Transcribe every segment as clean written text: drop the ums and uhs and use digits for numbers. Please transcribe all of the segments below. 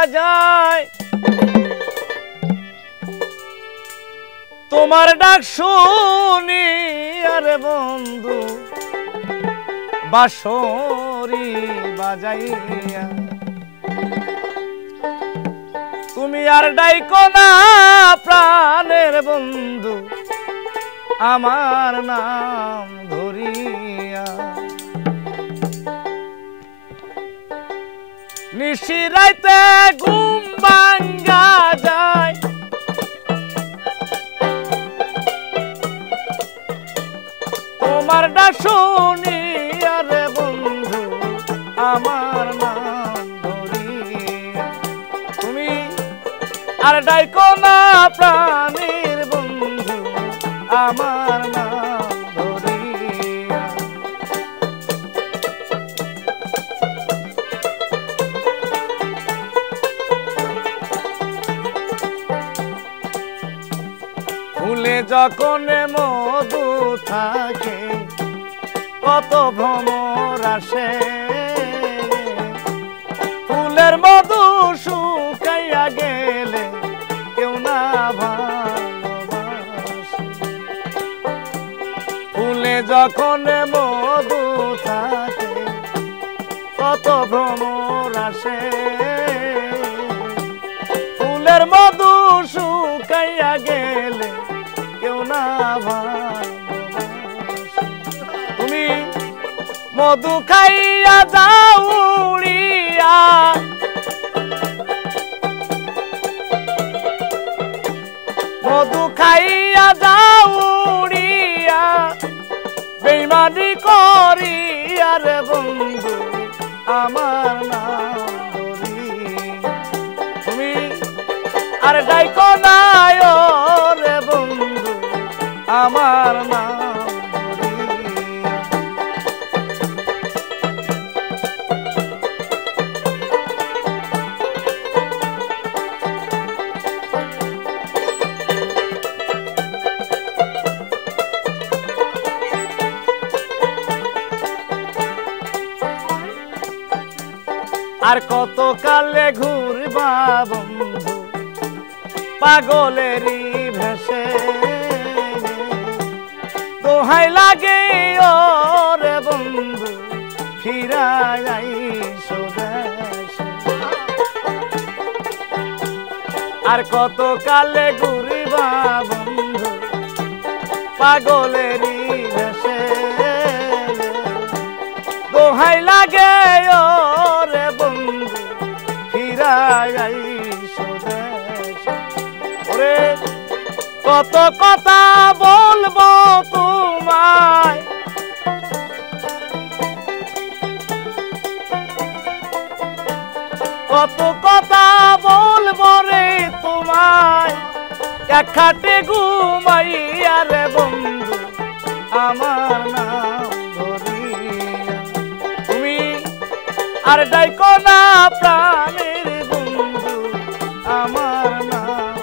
ভাঙ্গা যায় তোমার ডাক শুনি আরে বন্ধু বাঁশরি বাজাইয়া তুমি আর ডাইকো না প্রাণের বন্ধু আমার নাম ধরিয়া নিশিরাইতে ঘুম ভাঙ্গা যায় তোমার ডাক শুনি আরে বন্ধু আমার নাম ধরিয়া তুমি আর ডাইকো না প্রাণের বন্ধু আমার নাম ধরিয়া ফুলে যখন মধু থাকে কত ভ্রমর আসে ফুলের মধু শুকাইয়া গেলে কেউ না ভালোবাসে ফুলে যখন মধু থাকে কত ভ্রমর আসে ফুলের মধু শুকাইয়া গেলে কেউ না ভালোবাসে তুমি মধু খাইয়া যাও উড়িয়া মধু খাইয়া যাও উড়িয়া বেইমানি করিয়া রে বন্ধু আমার নাম ধরিয়া তুমি আর ডাইকো না রে বন্ধু আমার নাম ধরিয়া আর কত কালে ঘুরবা বন্ধু পাগলেরই ভেসে দোহাই লাগে ওরে বন্ধু ফিরাই আইসো দেশে আর কত কালে ঘুরবা বন্ধু পাগলেরই ভেসে দোহাই লাগে ওরে বন্ধু ফিরাই আইসো দেশে ওরে কত কথা বলবো তোমায় কত কথা বলবো রে তোমায় এক খাটে ঘুমাইয়া রে বন্ধু আমার নাম ধরিয়া তুমি আর ডাইকো না প্রাণের বন্ধু আমার নাম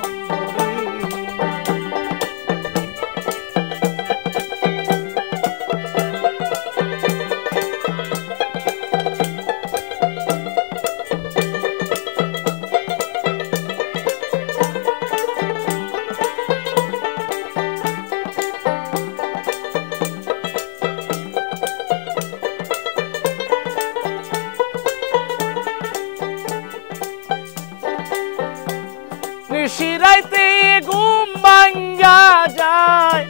নিশিরাইতে ঘুম ভাঙ্গা যায়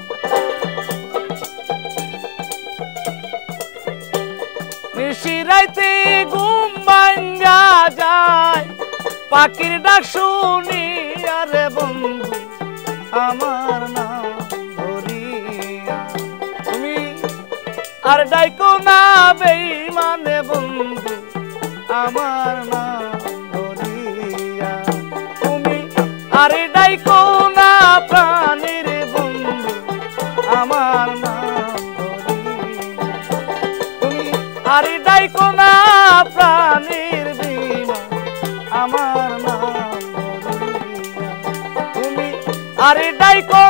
নিশিরাইতে ঘুম ভাঙ্গা যায় পাখির ডাক শুনি আরে বন্ধু আমার নাম ধরিয়া তুমি আর ডাইকো না বেইমানে বন্ধু আমার নাম ধরিয়া তুমি আর ডাইকো না প্রাণের বন্ধু আমার নাম ধরিয়া তুমি আর ডাইকো না প্রাণের বিমা আমার নাম ধরিয়া তুমি আর ডাইকো